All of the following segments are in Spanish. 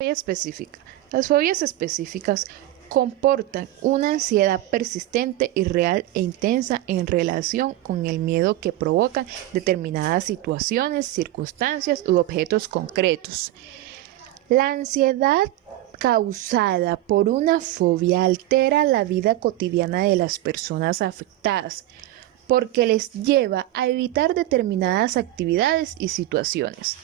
Fobia específica. Las fobias específicas comportan una ansiedad persistente, irreal e intensa en relación con el miedo que provocan determinadas situaciones, circunstancias u objetos concretos. La ansiedad causada por una fobia altera la vida cotidiana de las personas afectadas, porque les lleva a evitar determinadas actividades y situaciones.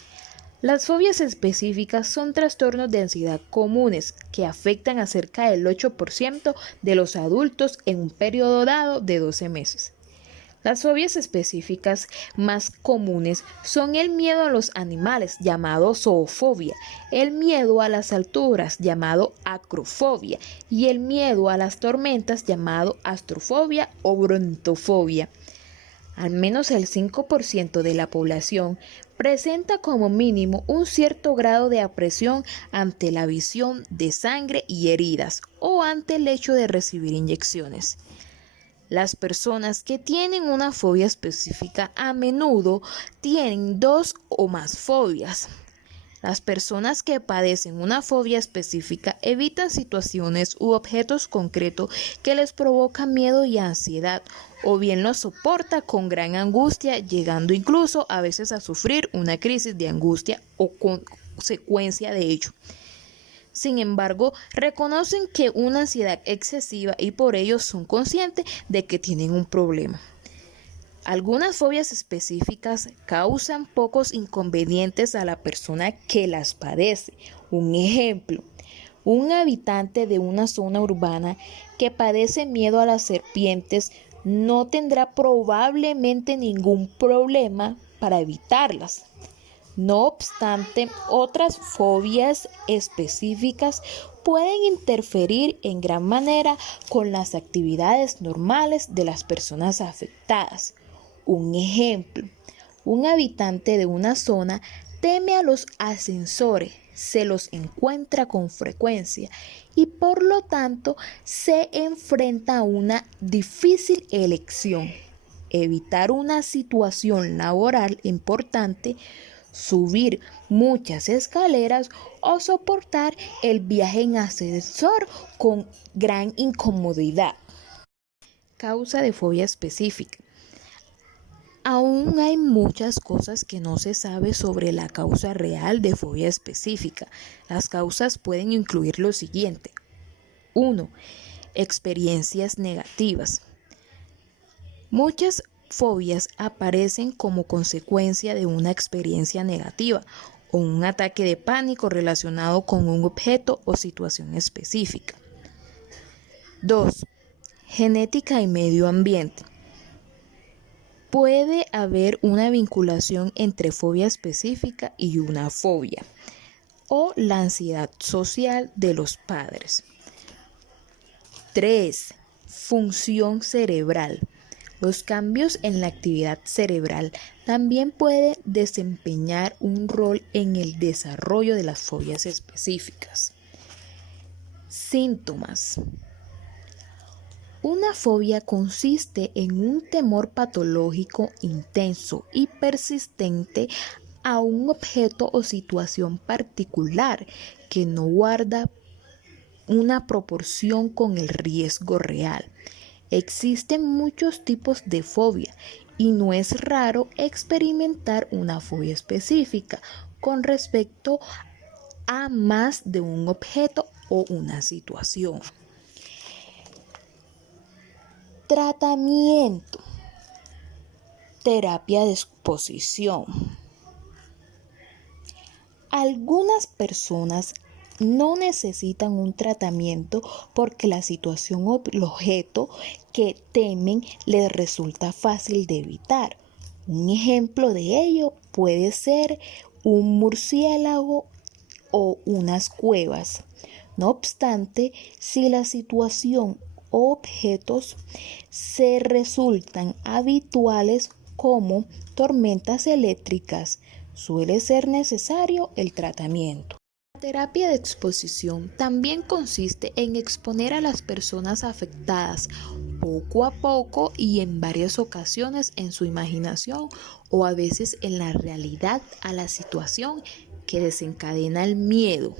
Las fobias específicas son trastornos de ansiedad comunes que afectan a cerca del 8% de los adultos en un periodo dado de 12 meses. Las fobias específicas más comunes son el miedo a los animales, llamado zoofobia, el miedo a las alturas, llamado acrofobia, y el miedo a las tormentas, llamado astrofobia o brontofobia. Al menos el 5% de la población presenta como mínimo un cierto grado de apresión ante la visión de sangre y heridas o ante el hecho de recibir inyecciones. Las personas que tienen una fobia específica a menudo tienen 2 o más fobias. Las personas que padecen una fobia específica evitan situaciones u objetos concretos que les provocan miedo y ansiedad, o bien los soporta con gran angustia, llegando incluso a veces a sufrir una crisis de angustia o consecuencia de ello. Sin embargo, reconocen que una ansiedad excesiva y por ello son conscientes de que tienen un problema. Algunas fobias específicas causan pocos inconvenientes a la persona que las padece. Un ejemplo, un habitante de una zona urbana que padece miedo a las serpientes no tendrá probablemente ningún problema para evitarlas. No obstante, otras fobias específicas pueden interferir en gran manera con las actividades normales de las personas afectadas. Un ejemplo, un habitante de una zona teme a los ascensores, se los encuentra con frecuencia y por lo tanto se enfrenta a una difícil elección: evitar una situación laboral importante, subir muchas escaleras o soportar el viaje en ascensor con gran incomodidad. Causa de fobia específica. Aún hay muchas cosas que no se sabe sobre la causa real de fobia específica. Las causas pueden incluir lo siguiente. 1. Experiencias negativas. Muchas fobias aparecen como consecuencia de una experiencia negativa o un ataque de pánico relacionado con un objeto o situación específica. 2. Genética y medio ambiente. Puede haber una vinculación entre fobia específica y una fobia, o la ansiedad social de los padres. 3. Función cerebral. Los cambios en la actividad cerebral también pueden desempeñar un rol en el desarrollo de las fobias específicas. Síntomas. Una fobia consiste en un temor patológico intenso y persistente a un objeto o situación particular que no guarda una proporción con el riesgo real. Existen muchos tipos de fobia y no es raro experimentar una fobia específica con respecto a más de un objeto o una situación. Tratamiento. Terapia de exposición. Algunas personas no necesitan un tratamiento porque la situación o el objeto que temen les resulta fácil de evitar. Un ejemplo de ello puede ser un murciélago o unas cuevas. No obstante, si la situación o objetos se resultan habituales como tormentas eléctricas, suele ser necesario el tratamiento. La terapia de exposición también consiste en exponer a las personas afectadas poco a poco y en varias ocasiones en su imaginación o a veces en la realidad a la situación que desencadena el miedo.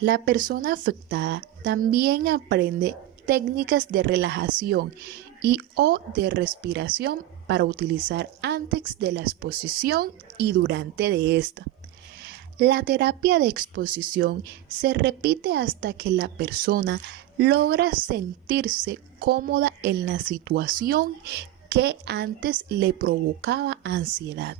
La persona afectada también aprende técnicas de relajación y o de respiración para utilizar antes de la exposición y durante de esta. La terapia de exposición se repite hasta que la persona logra sentirse cómoda en la situación que antes le provocaba ansiedad.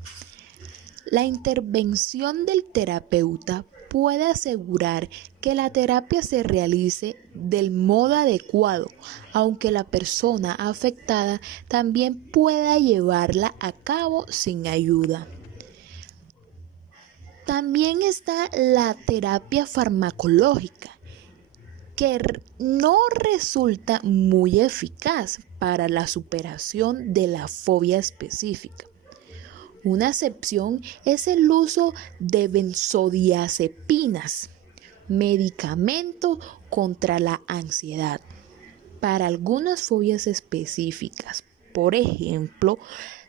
La intervención del terapeuta puede asegurar que la terapia se realice del modo adecuado, aunque la persona afectada también pueda llevarla a cabo sin ayuda. También está la terapia farmacológica, que no resulta muy eficaz para la superación de la fobia específica. Una excepción es el uso de benzodiazepinas, medicamento contra la ansiedad, para algunas fobias específicas. Por ejemplo,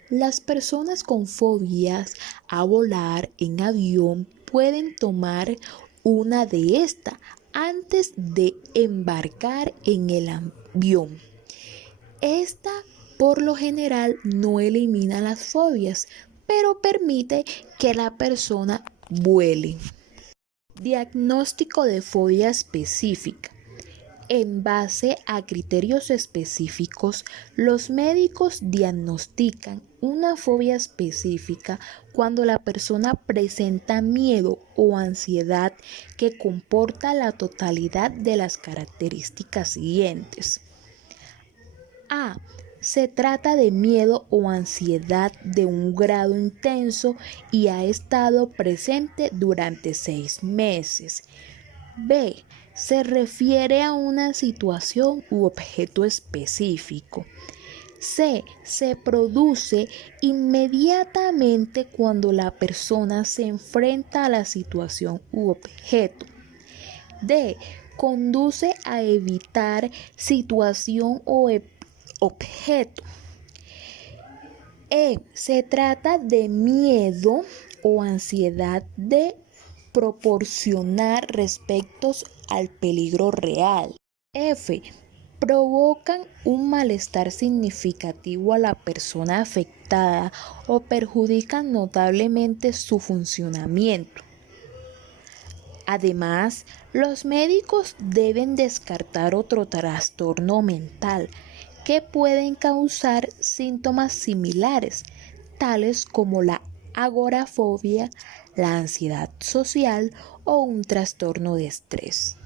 las personas con fobias a volar en avión pueden tomar una de estas antes de embarcar en el avión. Esta por lo general no elimina las fobias, pero permite que la persona vuele. Diagnóstico de fobia específica. En base a criterios específicos, los médicos diagnostican una fobia específica cuando la persona presenta miedo o ansiedad que comporta la totalidad de las características siguientes. A. Se trata de miedo o ansiedad de un grado intenso y ha estado presente durante 6 meses. B. Se refiere a una situación u objeto específico. C. Se produce inmediatamente cuando la persona se enfrenta a la situación u objeto. D. Conduce a evitar situación o objeto. E. Se trata de miedo o ansiedad de proporcionar respecto al peligro real. F. Provocan un malestar significativo a la persona afectada o perjudican notablemente su funcionamiento. Además, los médicos deben descartar otro trastorno mental que pueden causar síntomas similares, tales como la agorafobia, la ansiedad social o un trastorno de estrés.